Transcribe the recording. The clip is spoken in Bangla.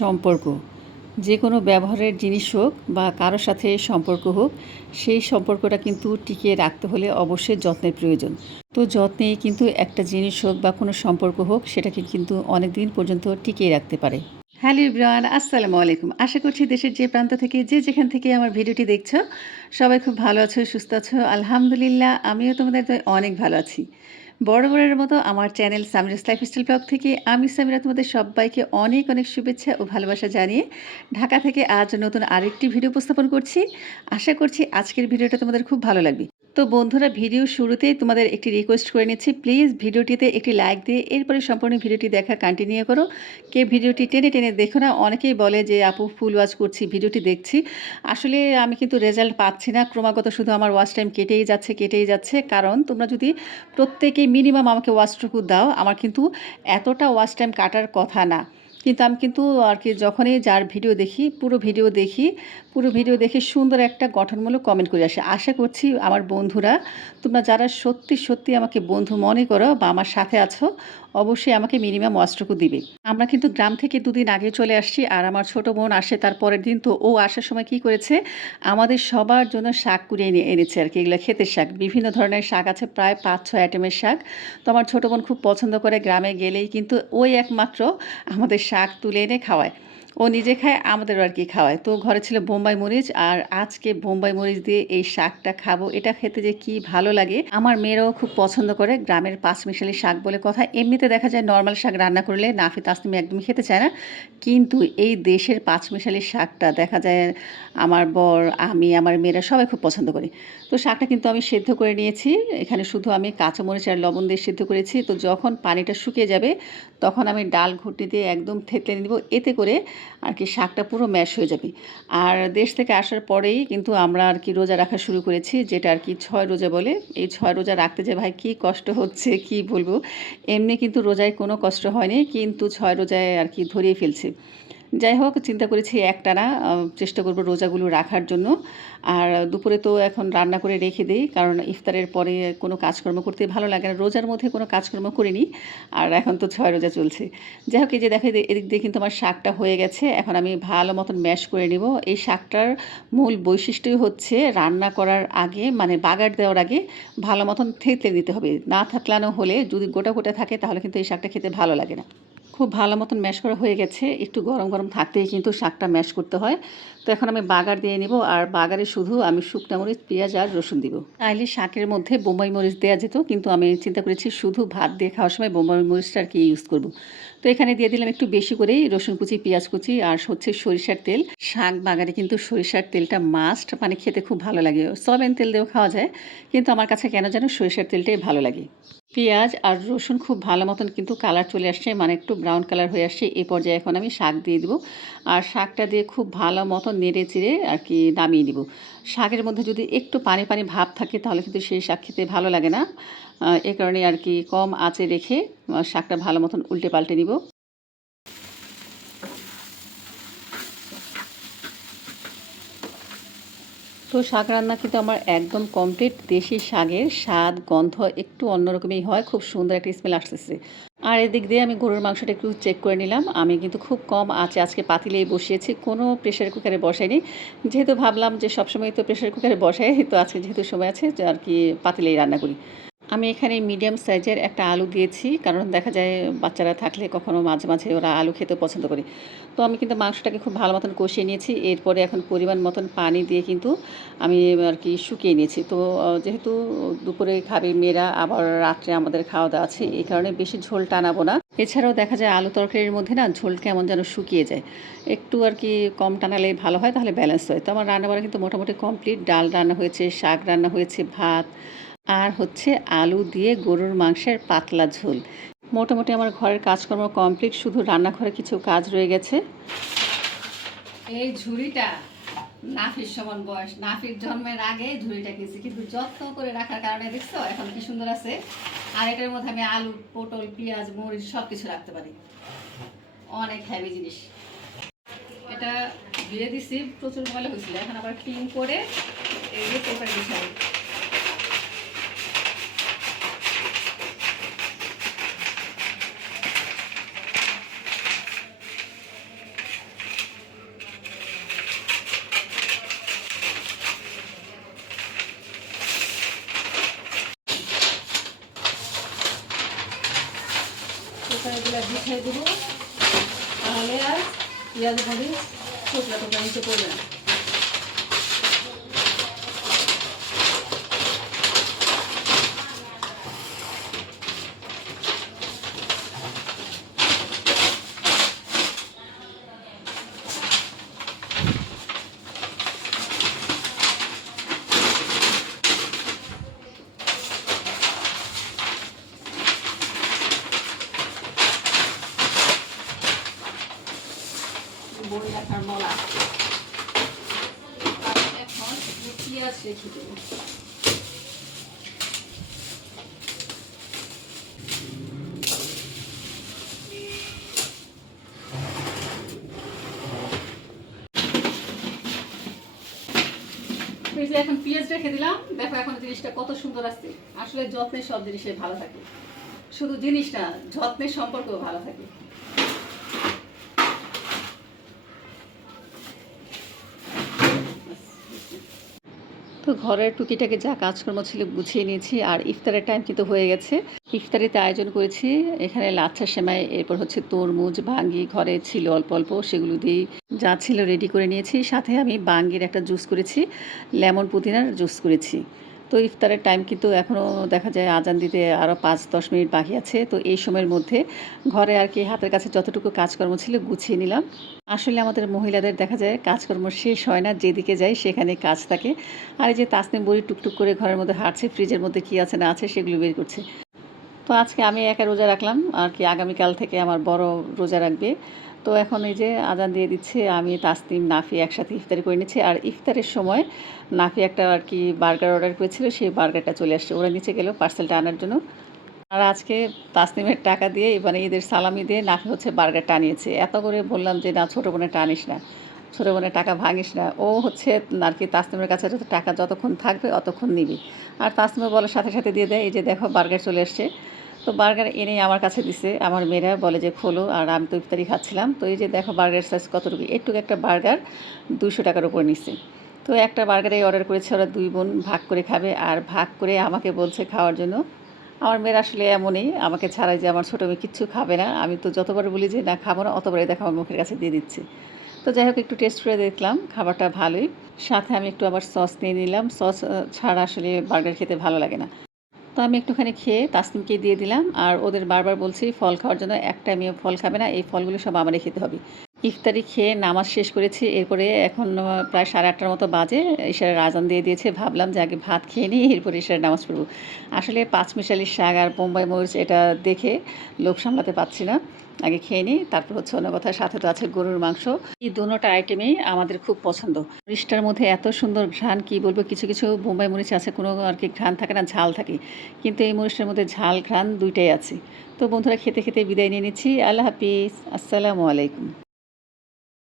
সম্পর্ক। যে কোনো ব্যবহারের জিনিস হোক বা কারোর সাথে সম্পর্ক হোক, সেই সম্পর্কটা কিন্তু টিকিয়ে রাখতে হলে অবশ্যই যত্নের প্রয়োজন। তো যত্নে কিন্তু একটা জিনিস হোক বা কোনো সম্পর্ক হোক, সেটাকে কিন্তু অনেক দিন পর্যন্ত টিকিয়ে রাখতে পারে। হ্যালো ইব্রান আসসালামু আলাইকুম। আশা করছি দেশের যে প্রান্ত থেকে, যে যেখান থেকে আমার ভিডিওটি দেখছ, সবাই খুব ভালো আছো, সুস্থ আছো। আলহামদুলিল্লাহ, আমিও তোমাদের অনেক ভালো আছি। বড় বড়ের মতো আমার চ্যানেল সামিরাস লাইফস্টাইল ব্লগ থেকে আমি সামিরা তোমাদের সবাইকে অনেক অনেক শুভেচ্ছা ও ভালোবাসা জানিয়ে ঢাকা থেকে আজ নতুন আরেকটি ভিডিও উপস্থাপন করছি। আশা করছি আজকের ভিডিওটা তোমাদের খুব ভালো লাগবে। তো বন্ধুরা, ভিডিও শুরুতেই তোমাদের একটি রিকোয়েস্ট করে নিচ্ছি। প্লিজ ভিডিওটিতে একটি লাইক দিয়ে এরপরে সম্পূর্ণ ভিডিওটি দেখা কন্টিনিউ করো। কে ভিডিওটি টেনে টেনে দেখো না, অনেকেই বলে যে, আপু ফুল ওয়াচ করছি, ভিডিওটি দেখছি। আসলে আমি কিন্তু রেজাল্ট পাচ্ছি না, ক্রমাগত শুধু আমার ওয়াচ টাইম কেটেই যাচ্ছে কেটেই যাচ্ছে। কারণ তোমরা যদি প্রত্যেকেই মিনিমাম আমাকে ওয়াচটুকু দাও, আমার কিন্তু এতটা ওয়াচ টাইম কাটার কথা না। কিন্তু আমি কিন্তু আর কি যখনই যার ভিডিও দেখি, পুরো ভিডিও দেখি পুরো ভিডিও দেখে সুন্দর একটা গঠনমূলক কমেন্ট করে আসে। আশা করছি আমার বন্ধুরা, তোমরা যারা সত্যি সত্যি আমাকে বন্ধু মনে করো বা আমার সাথে আছো, অবশ্যই আমাকে মিনিমাম ওয়াচটুকু দিবে। আমরা কিন্তু গ্রাম থেকে দুদিন আগে চলে আসছি আর আমার ছোট বোন আসে, তার পরের দিন তো ও আসার সময় কি করেছে, আমাদের সবার জন্য শাক কুড়িয়ে নিয়ে এনেছে আর কি, এগুলো ক্ষেতের শাক। বিভিন্ন ধরনের শাক আছে, প্রায় পাঁচ ছয় আইটেমের শাক। তো আমার ছোটো বোন খুব পছন্দ করে গ্রামে গেলেই কিন্তু ওই একমাত্র আমাদের শাক তুলে এনে খাওয়ায়। ও নিজে খায়, আমাদেরও আর কি খাওয়ায়। তো ঘরে ছিল বোম্বাই মরিচ, আর আজকে বোম্বাই মরিচ দিয়ে এই শাকটা খাব। এটা খেতে যে কি ভালো লাগে। আমার মেয়েরাও খুব পছন্দ করে, গ্রামের পাঁচমিশালি শাক বলে কথা। এমনিতে দেখা যায় নর্মাল শাক রান্না করলে নাফি তাসনিমি একদমই খেতে চায় না। কিন্তু এই দেশের পাঁচমিশালি শাকটা দেখা যায় আমার বর, আমি, আমার মেয়েরা সবাই খুব পছন্দ করি। তো শাকটা কিন্তু আমি সেদ্ধ করে নিয়েছি। এখানে শুধু আমি কাঁচামরিচ আর লবণ দিয়ে সেদ্ধ করেছি। তো যখন পানিটা শুকিয়ে যাবে, তখন আমি ডাল ঘুটনি দিয়ে একদম থেতলে নিব। এতে করে আর কি শাকটা পুরো ম্যাশ হয়ে যাবে। আর দেশ থেকে আসার পরেই কিন্তু আমরা আর কি রোজা রাখা শুরু করেছি, যেটা আর কি ছয় রোজা বলে। এই ছয় রোজা রাখতে যে ভাই কি কষ্ট হচ্ছে, কি বলব? এমনি কিন্তু রোজায় কোনো কষ্ট হয়নি, কিন্তু ছয় রোজায় আর কি ধরিয়ে ফেলছে। যাই হোক, চিন্তা করেছি একটানা চেষ্টা করব রোজাগুলো রাখার জন্য। আর দুপুরে তো এখন রান্না করে রেখে দিই, কারণ ইফতারের পরে কোনো কাজকর্ম করতে ভালো লাগে না। রোজার মধ্যে কোনো কাজকর্ম করিনি, আর এখন তো ছয় রোজা চলছে। যাই হোক, এই যে দেখো এদি- এদিক দিয়ে কিন্তু আমার শাকটা হয়ে গেছে। এখন আমি ভালো মতন ম্যাশ করে নিব। এই শাকটার মূল বৈশিষ্ট্যই হচ্ছে রান্না করার আগে মানে বাগার দেওয়ার আগে, ভালো মতন থেতলে নিতে হবে। না থাকলানো হলে যদি গোটা গোটা থাকে, তাহলে কিন্তু এই শাকটা খেতে ভালো লাগে না। খুব ভালো মতন ম্যাশ করা হয়ে গেছে। একটু গরম গরম থাকতেই কিন্তু শাকটা ম্যাশ করতে হয়। তো এখন আমি বাগার দিয়ে নিব আর বাগারে শুধু আমি শুকনো মরিচ, পেঁয়াজ আর রসুন দিব। তাইলে শাকের মধ্যে বোম্বাই মরিচ দেওয়া যেত, কিন্তু আমি চিন্তা করেছি শুধু ভাত দিয়ে খাওয়ার সময় বোম্বাই মরিচটা আর কি ইউজ করব। তো এখানে দিয়ে দিলাম একটু বেশি করেই রসুন কুচি, পেঁয়াজ কুচি আর হচ্ছে সরিষার তেল। শাক বাগারে কিন্তু সরিষার তেলটা মাস্ট মানে খেতে খুব ভালো লাগে। সয়াবিন তেল দিয়েও খাওয়া যায়, কিন্তু আমার কাছে কেন যেন সরিষার তেলটাই ভালো লাগে। পেঁয়াজ আর রসুন খুব ভালো মতন কিন্তু কালার চলে আসছে মানে একটু ব্রাউন কালার হয়ে আসছে। এই পর্যায়ে এখন আমি শাক দিয়ে দেবো আর শাকটা দিয়ে খুব ভালো মতন নেড়ে চিড়ে আর কি নামিয়ে দিব শাকের মধ্যে যদি একটু পানি পানি ভাব থাকে তাহলে কিন্তু সেই শাক খেতে ভালো লাগে না। এ কারণে আর কি কম আঁচে রেখে শাকটা ভালো মতন উল্টে পাল্টে নিব। তো শাক রান্না কিন্তু আমার একদম কমপ্লিট দেশি শাকের স্বাদ, গন্ধ একটু অন্যরকমই হয়, খুব সুন্দর একটা স্মেল আসতেছে। আর এদিক দিয়ে আমি গরুর মাংসটা একটু চেক করে নিলাম। আমি কিন্তু খুব কম আছে, আজকে পাতিলেই বসিয়েছি, কোনো প্রেশার কুকারে বসাইনি। যেহেতু ভাবলাম যে সবসময় তো প্রেশার কুকারে বসাই, তো আজকে যেহেতু সময় আছে আর কি পাতিলেই রান্না করি। আমি এখানে মিডিয়াম সাইজের একটা আলু দিয়েছি, কারণ দেখা যায় বাচ্চারা থাকলে কখনো মাঝে মাঝে ওরা আলু খেতে পছন্দ করে। তো আমি কিন্তু মাংসটাকে খুব ভালো মতন কষিয়ে নিয়েছি, এরপরে এখন পরিমাণ মতন পানি দিয়ে কিন্তু আমি আর কি শুকিয়ে নিয়েছি। তো যেহেতু দুপুরে খাবে মেয়েরা, আবার রাত্রে আমাদের খাওয়া দাওয়া আছে, এই কারণে বেশি ঝোল টানাবো না। এছাড়াও দেখা যায় আলু তরকারির মধ্যে না ঝোল কেমন যেন শুকিয়ে যায়। একটু আর কি কম টানালে ভালো হয়, তাহলে ব্যালেন্স হয়। তো আমার রান্নাবাড়া কিন্তু মোটামুটি কমপ্লিট ডাল রান্না হয়েছে, শাক রান্না হয়েছে, ভাত আর হচ্ছে আলু দিয়ে গরুর মাংসের পাতলা ঝোল। মোটামুটি আমার ঘরের কাজকর্ম কমপ্লিট, শুধু রান্নাঘরে কিছু কাজ রয়ে গেছে। এই ঝুড়িটা নাফির সমান বয়স। নাফির জন্মের আগে ঝুড়িটা কিনছি, কিন্তু যত্ন করে রাখার কারণে দেখছ, এখন কি সুন্দর আছে? আর এটার মধ্যে আমি আলু, পটল, পেঁয়াজ, মরিচ সব কিছু রাখতে পারি। অনেক হ্যাভি জিনিস। এটা দিয়ে দিছি, প্রচুর ময়লা হয়েছিল, এখন আবার ক্লিন করে এই যে তারপরে এগুলো গুছিয়ে তাহলে আর পেঁয়াজ মরিচ টুকরা টুকরা নিচে পড়বে না। রেখে দেবো এখন পেঁয়াজ রেখে দিলাম। দেখো এখন জিনিসটা কত সুন্দর আসছে। আসলে যত্নে সব জিনিসে ভালো থাকে। শুধু জিনিস না যত্নের সম্পর্কও ভালো থাকে। ঘরের টুকিটাকে যা কাজকর্ম ছিল গুছিয়ে নিয়েছি, আর ইফতারের টাইম কিন্তু হয়ে গেছে। ইফতারিতে আয়োজন করেছি, এখানে লাচ্ছা সেমাই, এরপর হচ্ছে তরমুজ ভাঙ্গি ঘরে ছিল অল্প অল্প, সেগুলো দিয়ে যা ছিল রেডি করে নিয়েছি। সাথে আমি বাঙ্গির একটা জুস করেছি লেমন পুদিনার জুস করেছি। তো ইফতারের টাইম কিন্তু এখনও দেখা যায় আজান দিতে আরও পাঁচ, দশ মিনিট বাকি আছে। তো এই সময়ের মধ্যে ঘরে আর কি হাতের কাছে যতটুকু কাজকর্ম ছিল গুছিয়ে নিলাম। আসলে আমাদের মহিলাদের দেখা যায় কাজকর্ম শেষ হয় না, যেদিকে যাই সেখানে কাজ থাকে। আর এই যে তাসনিম বড়ি টুকটুক করে ঘরের মধ্যে হাঁটছে ফ্রিজের মধ্যে কী আছে না আছে সেগুলো বের করছে। তো আজকে আমি একা রোজা রাখলাম, আর কি আগামীকাল থেকে আমার বড় রোজা রাখবে। তো এখন এই যে আজান দিয়ে দিচ্ছে, আমি তাসনিম, নাফি একসাথে ইফতারি করে নিচ্ছি। আর ইফতারের সময় নাফি একটা আর কি বার্গার অর্ডার করেছিল, সেই বার্গারটা চলে আসছে। ওরা নিচে গেল পার্সেলটা আনার জন্য। আর আজকে তাসনিমের টাকা দিয়ে এবারে ঈদের সালামি দিয়ে নাফি হচ্ছে বার্গারটা আনিয়েছে। এত করে বললাম যে, না, ছোটো বোনের টানিস না। ছোটো বোনের টাকা ভাঙিস না। ও হচ্ছে আর কি তাসনিমের কাছে টাকা যতক্ষণ থাকবে অতক্ষণ নিবি। আর তাসনিমে বলার সাথে সাথে দিয়ে দেয়, এই যে দেখো বার্গার চলে এসছে। তো বার্গার এনে আমার কাছে দিছে। আমার মেয়েরা বলে যে খোলো, আর আমি তো ইফতারি খাচ্ছিলাম। তো এই যে দেখো বার্গার সাইজ কতটুকু? একটুকু একটা বার্গার দুশো টাকার উপর নিচ্ছে তো একটা বার্গারে অর্ডার করেছে, ওরা দুই বোন ভাগ করে খাবে। আর ভাগ করে আমাকে বলছে খাওয়ার জন্য। আমার মেয়ের আসলে এমনই, আমাকে ছাড়াই যে আমার ছোটো মেয়ে কিচ্ছু খাবে না। আমি তো যতবার বলি যে না, খাব না, অতবারই দেখো আমার মুখের কাছে দিয়ে দিচ্ছে। তো যাই হোক, একটু টেস্ট করে দেখলাম, খাবারটা ভালোই। সাথে আমি একটু আবার সস নিয়ে নিলাম। সস ছাড়া আসলে বার্গার খেতে ভালো লাগে না। তো আমি একটুখানি খেয়ে তাসনিমকে দিয়ে দিলাম। আর ওদের বারবার বলছি, ফল খাওয়ার জন্য একটা মেয়ে ফল খাবে না, এই ফলগুলো সব আমারই খেতে হবে। ইফতারি খেয়ে নামাজ শেষ করেছি। এরপরে এখন প্রায় সাড়ে আটটার মতো বাজে। ঈশ্বরের আজান দিয়ে দিয়েছে, ভাবলাম যে আগে ভাত খেয়ে নিই, এরপরে ঈশ্বরের নামাজ পড়ব। আসলে পাঁচমিশালি শাক আর বোম্বাই মরিচ এটা দেখে লোভ সামলাতে পারছি না। আগে খেয়ে নিই, তারপর হচ্ছে অন্য কথা সাথে তো আছে গরুর মাংস। এই দুটোটা আইটেমই আমাদের খুব পছন্দ। মরিচটার মধ্যে এত সুন্দর ঘ্রাণ, কি বলব, কিছু কিছু বোম্বাই মরিচ আছে, কোনো আর কি ঘ্রাণ থাকে না, ঝাল থাকে। কিন্তু এই মরিচটার মধ্যে ঝাল, ঘ্রাণ দুইটাই আছে। তো বন্ধুরা, খেতে খেতে বিদায় নিয়ে নিচ্ছি। আল্লাহ হাফিজ। আসসালামু আলাইকুম।